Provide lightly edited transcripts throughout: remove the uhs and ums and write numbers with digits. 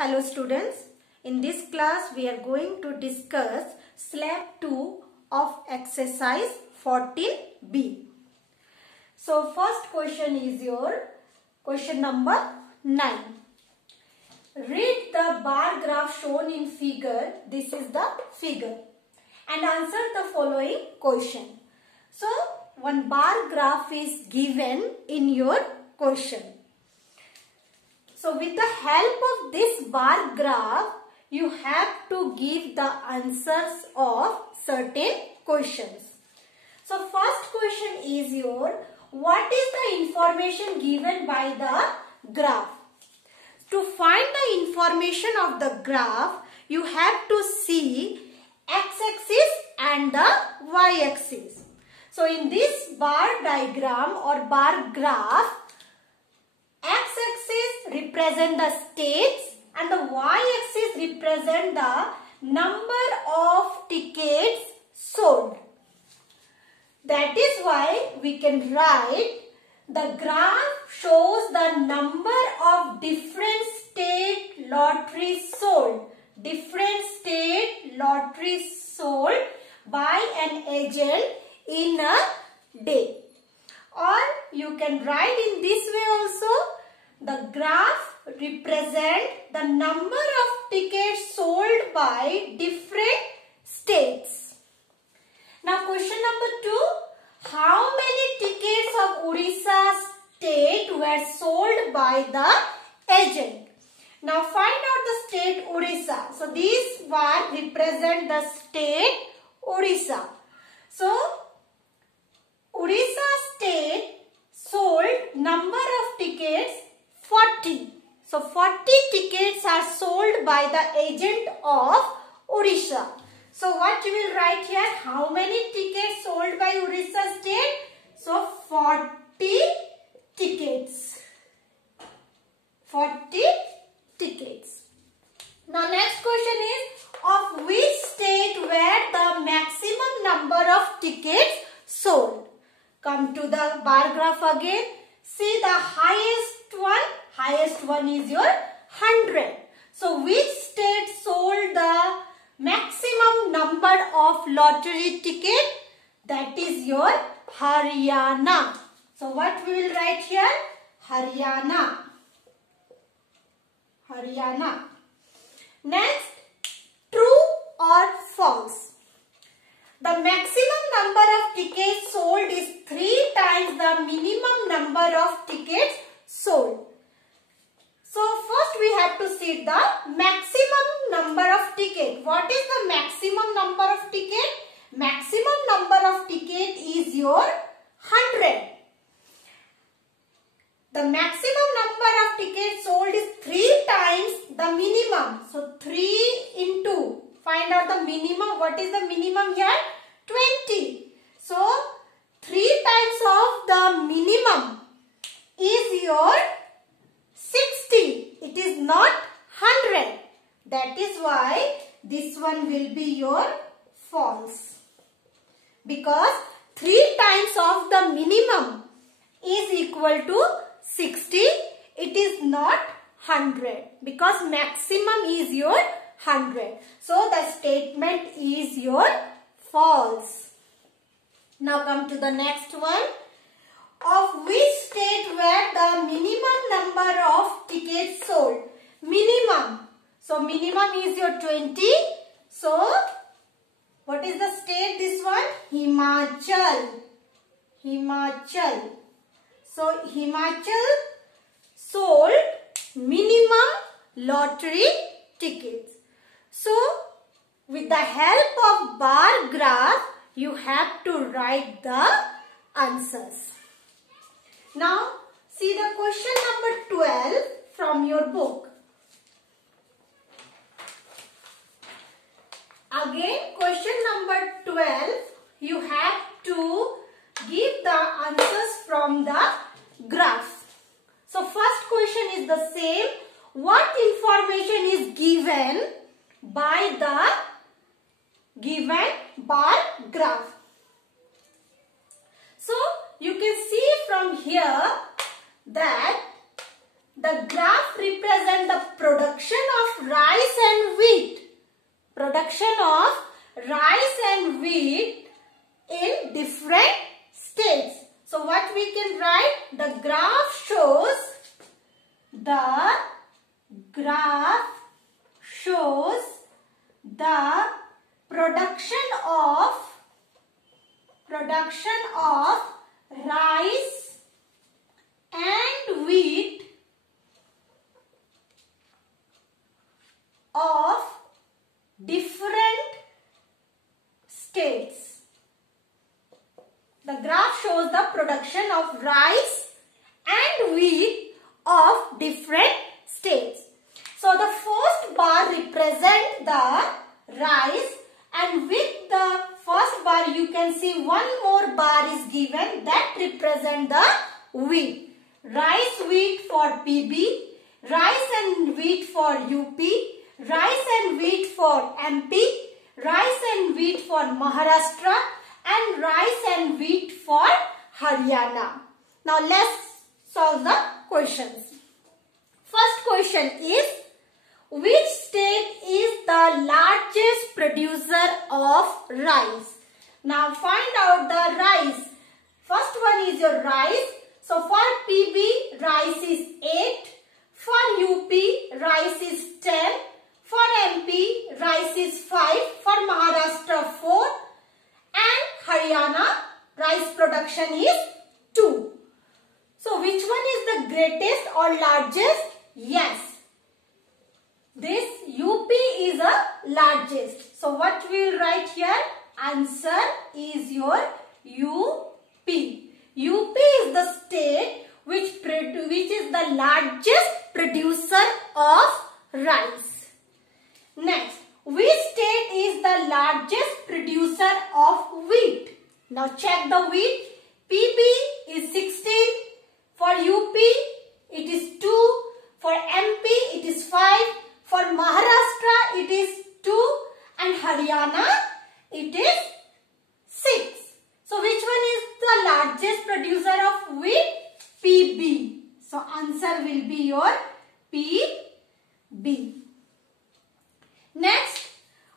Hello students, in this class we are going to discuss slab 2 of exercise 14b. So first question is your question number 9. Read the bar graph shown in figure, this is the figure, and answer the following question. So one bar graph is given in your question. So with the help of this bar graph, you have to give the answers of certain questions. So first question is your, what is the information given by the graph? To find the information of the graph, you have to see x-axis and the y-axis. So in this bar diagram or bar graph, x-axis represent the states and the y-axis represent the number of tickets sold. That is why we can write the graph shows the number of different state lotteries sold. Different state lotteries sold by an agent in a day. Or you can write in this way also, the graph represent the number of tickets sold by different states. Now question number 2, how many tickets of Odisha state were sold by the agent? Now find out the state Odisha. So these bar represent the state Odisha. So Odisha state sold number of tickets 40. So 40 tickets are sold by the agent of Odisha. So what you will write here? How many tickets sold by Odisha state? So 40 tickets. 40 tickets. Now next question is, of which state were the maximum number of tickets sold? Come to the bar graph again. See the highest one is your 100. So which state sold the maximum number of lottery ticket? That is your Haryana. So what we will write here? Haryana. Haryana. Next, true or false? The maximum number of tickets sold is 3 times the minimum number of tickets sold. So first we have to see the maximum number of tickets. What is the maximum number of tickets? Maximum number of tickets is your 100. The maximum number of tickets sold is 3 times the minimum. So 3 into, find out the minimum. What is the minimum here? 20. So 3 times of the minimum is your 60. It is not 100. That is why this one will be your false. Because 3 times of the minimum is equal to 60. It is not 100. Because maximum is your 100. So the statement is your false. Now come to the next one. Of which state were the minimum number of tickets sold? Minimum. So minimum is your 20. So what is the state this one? Himachal. Himachal. So Himachal sold minimum lottery tickets. So with the help of bar graph, you have to write the answers. Now, see the question number 12 from your book. Again, question number 12, you have to give the answers from the graph. So, first question is the same. What information is given by the given bar graph? So you can see from here that the graph represents the production of graph shows the production of rice and wheat of different states. The graph shows the production of rice and wheat of different states. So the first bar represents the rice, and with the first bar you can see one more bar is given that represent the wheat. Rice wheat for PB, rice and wheat for UP, rice and wheat for MP, rice and wheat for Maharashtra, and rice and wheat for Haryana. Now let's solve the questions. First question is, which state is the largest producer of rice? Now find out the rice. First one is your rice. So for PB, rice is 8. For UP, rice is 10. For MP, rice is 5. For Maharashtra, 4. And Haryana, rice production is 2. So which one is the greatest or largest? Yes, this UP is the largest. So what we will write here? Answer is your UP. UP is the state which is the largest producer of rice. Next, which state is the largest producer of wheat? Now check the wheat. PB is 16. For UP it is 2. For MP it is 5. For Maharashtra it is 2. And Haryana it is 6. So which one is the largest producer of wheat? PB. So answer will be your PB. Next,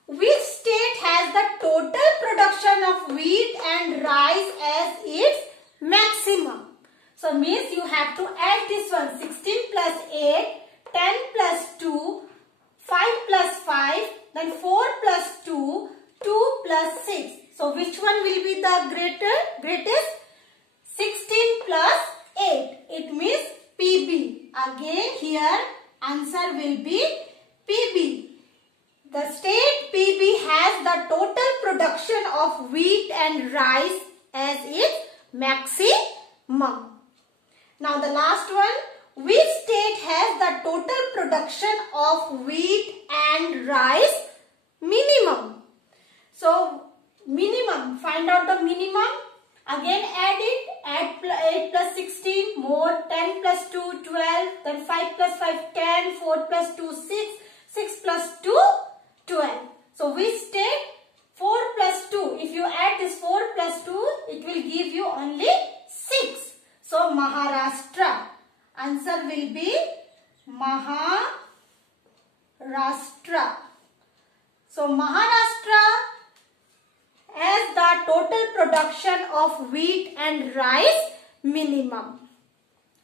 which state has the total production of wheat and rice as its maximum? So means you have to add this one, 16 plus 8, 10 plus 2, 5 plus 5, then 4 plus 2, 2 plus 6. So which one will be the greatest? 16 plus 8. It means PB. Again here answer will be PB. The state PB has the total production of wheat and rice as its maximum. Now the last one, which state has the total production of wheat and rice minimum? So minimum, find out the minimum. Again add it, add 8 plus 16, more 10 plus 2, 12, then 5 plus 5, 10, 4 plus 2, 6, 6 plus 2, 12. So which state? 4 plus 2. If you add this 4 plus 2, it will give you only 6. So Maharashtra. Answer will be Maharashtra. So Maharashtra has the total production of wheat and rice minimum.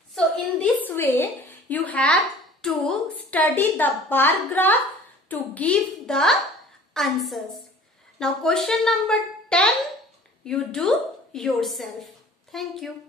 So in this way, you have to study the bar graph to give the answers. Now question number 10, you do yourself. Thank you.